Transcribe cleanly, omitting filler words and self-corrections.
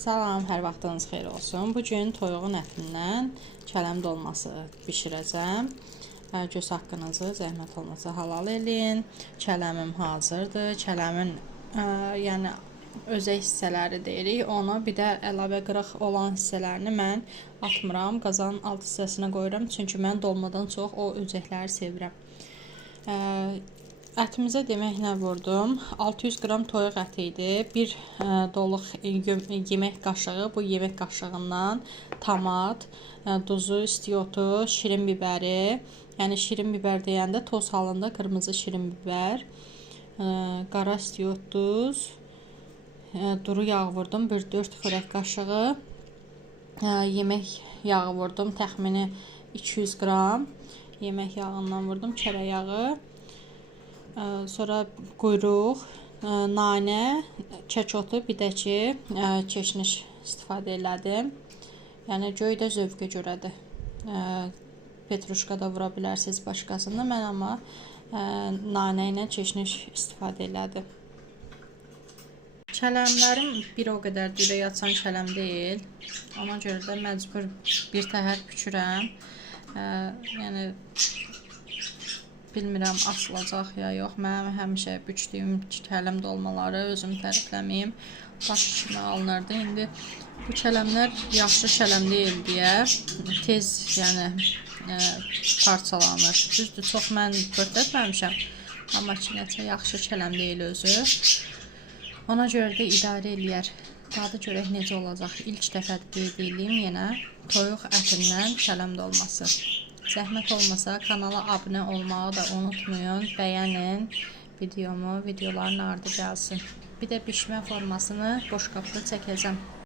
Salam, hər vaxtınız xeyir olsun. Bu gün toyuğun ətindən kələm dolması bişirəcəm. Göz haqqınızı zəhmət olmasa halal eləyin. Kələmim hazırdır. Kələmin yəni özək hissələri deyirik. Onu bir də əlavə qırıq olan hissələrini mən atmıram. Qazanın alt hissəsinə qoyuram. Çünki mən dolmadan çox o özəkləri sevirəm. Ətimizə deməklə vurdum. 600 qram toyuq əti idi. Bir doluq yemək qaşığı, bu yemək qaşığından tomat, duzu, istiotu, şirin bibəri. Yəni şirin bibər deyəndə toz halında qırmızı şirin bibər, qara istiot, duz, duru yağ vurdum. 1-4 xörək qaşığı yemək yağı vurdum. Təxmini 200 qram yemək yağından vurdum, kərə yağı. Sonra quyruq, nanə, çəkotu, bir də ki, çeşniş istifadə elədim. Yəni göy də zövqə görədir. Petruşka da vura bilərsiniz başqasında. Mən amma nanə ilə çeşniş istifadə elədim. Kələmlərim bir o qədər ürək açan kələm deyil. Ona görə də məcbur bir təhər bükürəm. Yəni bilmirəm asılacaq ya yox. Mənim həmişə bükdüyüm kələm dolmaları özüm tərifləməyim baş kimi alınırdı. İndi bu kələmlər yaxşı kələm deyil deyə tez yəni parçalanır. Düzdür, çox mən pörtətməmişəm. Amma ki, necə yaxşı kələm deyil özü. Ona görə də idarə eləyər. Dadı görək necə olacaq. İlk dəfə qeyd edeyim yenə toyuq ətindən kələm dolması. Zəhmət olmasa kanala abunə olmağı da unutmayın. Bəyənin videomu, videoların ardı gəlsin. Bir də bişmə formasını boşqabda çəkəcəm.